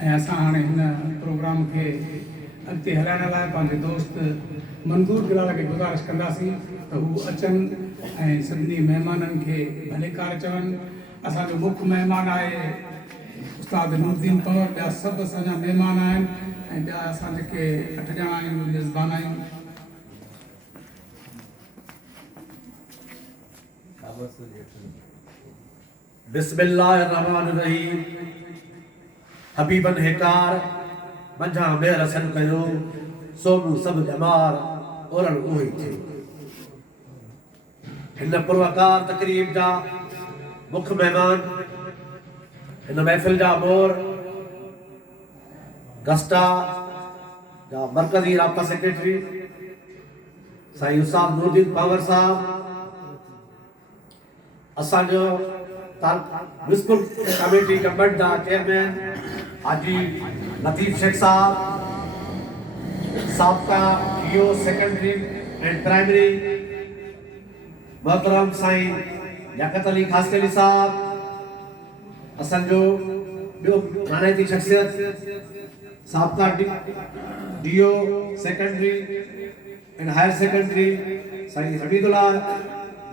ऐं असां हाणे हिन प्रोग्राम खे अॻिते हलाइण लाइ पंहिंजे दोस्त मंज़ूर गिलाल खे गुज़ारिश कंदासीं त हू अचनि ऐं सभिनी महिमाननि खे भलेकार चवनि। असांजो मुख्य महिमान आहे उस्ताद नूरदीन पवर, ॿिया सभु असांजा महिमान आहिनि ऐं ॿिया असां जेके 8 ॼणा आहियूं मेज़बान आहियूं। बिस्मिल्लाहिर्रहमानिर्रहीम। हबीबन हेकार मंझा मेर सन कयो सोनू सब जमार ओरन उही थी। हिन पुरवकार तकरीब जा मुख्य मेहमान हिन महफ़िल जा मोर गस्टा जा मरकज़ी राब्ता सेक्रेटरी साईं उस्ताद नूरदीन पवर साहब, असांजो म्युनिसिपल कमेटी कमेंट जा चेयरमैन हाजी लतीफ़ शेख साहब, साबका डीओ सेकेंडरी एंड प्राइमरी मोहतरम साईं लियाकत अली खासकेली साहब, असांजो ॿियो नानायती शख्सियत साबका DO secondary and higher secondary साईं हमीदुल्लाह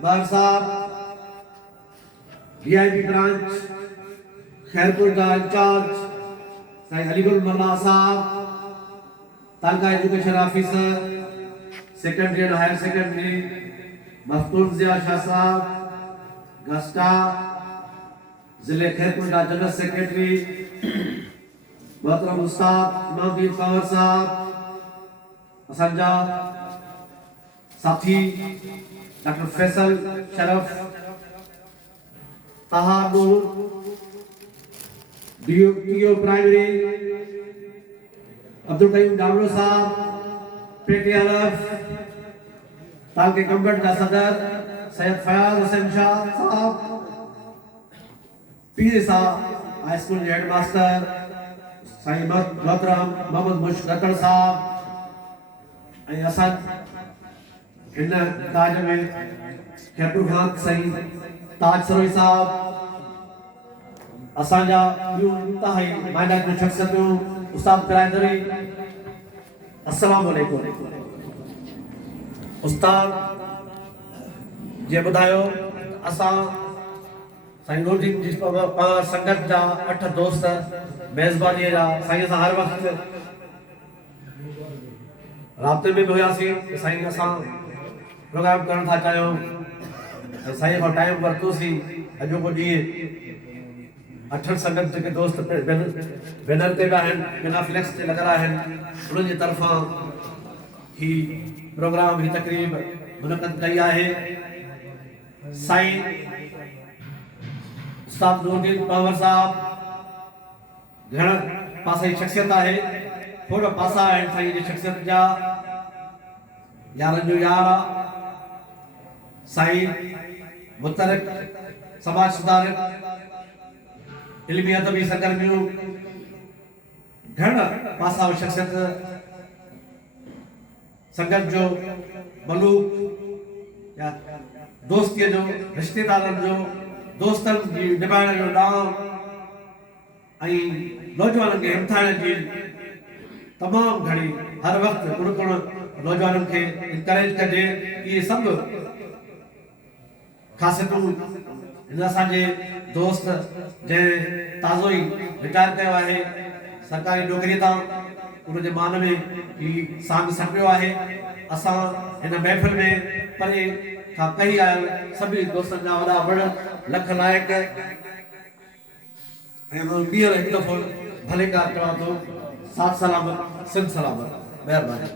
बार साहब, डीआईपी ब्रांच खैरपुर का इंचार्ज साईं अलीगुल मल्ला साहब, तालका education officer secondary and higher secondary Maftoon Zia Shah साहब, गस्टा जिले खैरपुर का जनरल सेक्रेटरी मोहतरम उस्ताद इमामुद्दीन पवर साहब, असांजा साथी डॉक्टर फैसल शरफ तहादुर डीओ प्राइमरी अब्दुल कयूम डावलो साहब, पेटीआरएफ तालके कम्बट का सदर Syed Fayaz Hussain Shah Sahab, PA Sahab high school head master Sai मोहतरम मोहम्मद मुशरकड़ साहब, ऐं असां हिन काज में खैरपुर खान साईं ताज सरोई साहब, असांजा ॿियूं इंतहाई माइना जूं शख्सियतूं उस्ताद किरायदरी, अस्सलाम वालेकुम। उस्ताद जे ॿुधायो असां साईं नूरदीन जी पवर संगत जा 8 दोस्त मेज़बानीअ जा साईं सां हर वक़्तु राब्ते में बि हुयासीं। साईं असां प्रोग्राम करण था चाहियूं, साईं खां टाइम वरितोसीं। अॼोको ॾींहुं 8 संगत जेके दोस्त बैनर ते बि आहिनि, बिना फ्लैक्स ते लॻल आहिनि, उन्हनि जी तरफ़ां ही प्रोग्राम ही तकरीब मुनक़द कई आहे। साईं उस्ताद नूरदीन पवर साहब घणा पासे जी शख्सियत आहे, थोड़ा पासा आहिनि साईं जी शख्सियत जा। यारनि जो यार आहे साईं, मुतरक समाज सुधारक, इल्मी अदबी सरगर्मियों घणा पासा शख्सियत संगत जो मलूक या दोस्तीअ जो, रिश्तेदारनि जो, दोस्तनि जी निभाइण जो ॾांहुं ऐं नौजवाननि खे हिमथाइण जी तमामु घणी हर वक़्तु कुण नौजवाननि खे इनकरेज कजे। इहे सभु ख़ासियतूं हिन असांजे दोस्त जंहिं ताज़ो ई रिटायर कयो आहे सरकारी नौकरीअ तां, उनजे मान में ही सांग सपियो आहे। असां हिन महफ़िल में परे खां कई आयल सभी दोस्तनि जा वॾा वॾ लख लाइक़ ऐं ॿीहर हिकु दफ़ो भलेकार चवां थो, साथ सलामत सिंध सलामत, महिरबानी।